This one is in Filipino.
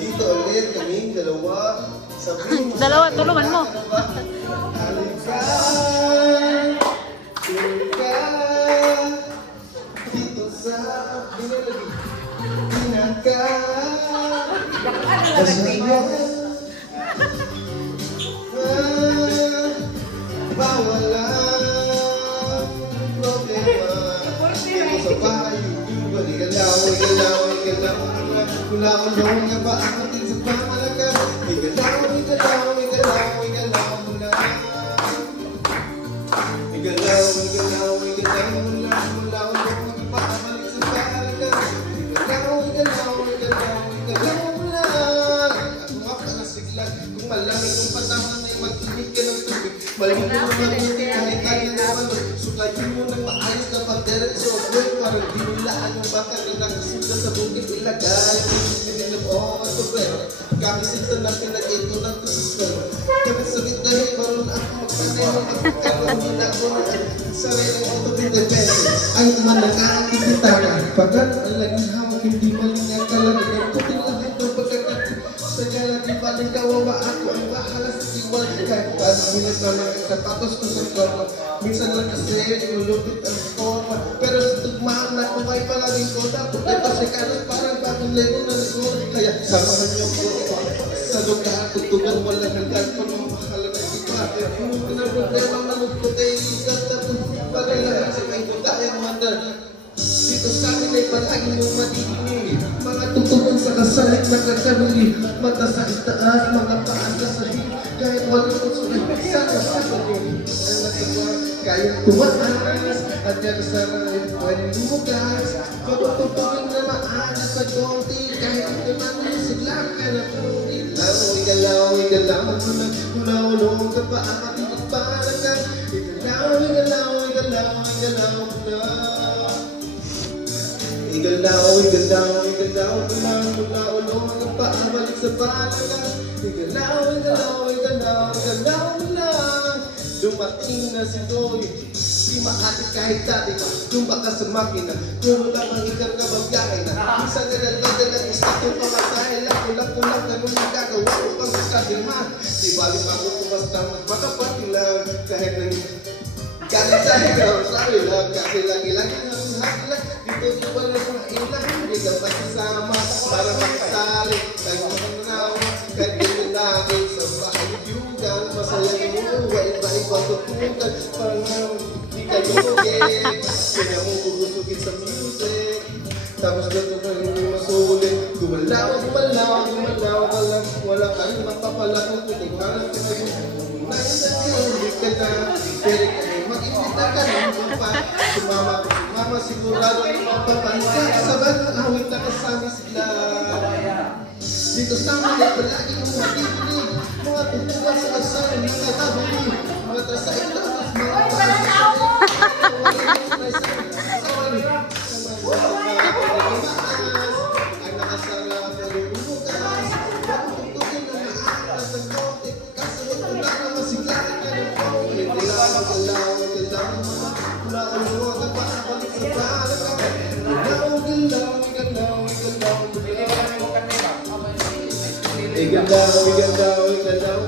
Nandito ulit kaming dalawa. Sabihin mo Dalawa, tulungan mo. Halika, halika, dito sa pinaka. Bawal ang problema. Dito sa bahay, igalaw, igalaw, igalaw. Wala ko lang na ba ako din sa pamalaga. Igalaw, igalaw, igalaw, igalaw mo na. Igalaw, igalaw, igalaw mo na. Wala ko lang na ba ako din sa pamalaga. Igalaw, igalaw, igalaw, igalaw mo na. Ako nga panasiglag. Kung malamig ang panahon ay mag-init ka ng tubig. Malamig mo mag-init kahit tayo na naman. Sukayin mo ng maayos na pagdiretso. Parang dinulaan yung baka na nakasunta sa bukid. Ilagay ang sobrero. Kamisita natin na ito ng tusistor. Kami sakit dahil baron ako magpanay ng magkakaroon na ako ng sarili ng auto-depende. Ay naman nakakikita ka. Pagkat ang laging hawak hindi maling akalaga. Puting lahat ng pagkakati. Sa galagi pa rin kawawa ako ang bahala sa iwan. Kahit paano minasama ang sapatos ko sa forma. Minsan lang kasi inulupit ang forma. Pero sa tugmaan na kumay palaging ko. Tapos ay pasikanan parang bagong lego na nagod. Kaya samahan niyo ko sa lugar. Tutugan wala ng ganto ng mahala na iba. Kung problema malugkot ay ikat. Tapos bagay lang sa may kutayang mandal. Dito sa amin ay palagi mong madidinig. Mga tutugan sa kasalit na kakabili. Mata sa itaas, mga paan sa sahig. Kahit walang kusulit, sana sa pagkain. Ang nagawa, kahit tumaas. At yan sa rin, pwede lumugas. Pagpapagpagin na maalas sa konti. Kahit ito namin siglang ka na po. Igalaw, igalaw mo na. Ulong ka pa ang matinig para ka. Igalaw, igalaw, igalaw, igalaw mo na. Igalaw, igalaw, igalaw mo na. Ulong ka pa ang balik sa balaga. Igalaw, igalaw, igalaw, igalaw mo na. Dumating na si Doy. Di maati kahit dati ka. Lumba ka sa makina. Kung wala mang ikang kababyahe na. Minsan nalalagay ng isa kong pamasahe lang. Kulang-kulang ganun magagawa ko pang sasabi ma. Di balik ako kung basta magmakapati lang. Kahit nang galing sa ikaw, sabi lang. Kasi lagi-lagi ng haglag. Dito di wala mga ilang. Hindi ka masasama para makasali. Kahit mananawa. Kahit dito namin sa bahay yugan. Masaya mo. Iba-iba tutugan. Parang di kayo okay. Kaya mo bubusugin sa music. Tapos dito ka hindi masulit. Gumalaw, gumalaw, gumalaw ka lang. Wala kang mapapala kung titigmanan ka kayo. Naisabihin ka na. Pwede ka rin mag-imbita ka ng lupa. Sumama sigurado ang mapapansa. Sabay ng awit na kasama sila. Dito sa amin ay palagi kong matikinig. Mga tutugan sa kasal, mga kabili. Mga trasa ito, mga pasasali. Ang nakasala ang nalulugas. Pagtutugin ng maatas ng konti. Kasi wag ko na masiglahan ka ng konti. Hindi lang magalaw, magalaw. Wala ko luwag ang pakabalik sa balaga. Igalaw, igalaw, igalaw, igalaw. Igalaw, igalaw, igalaw.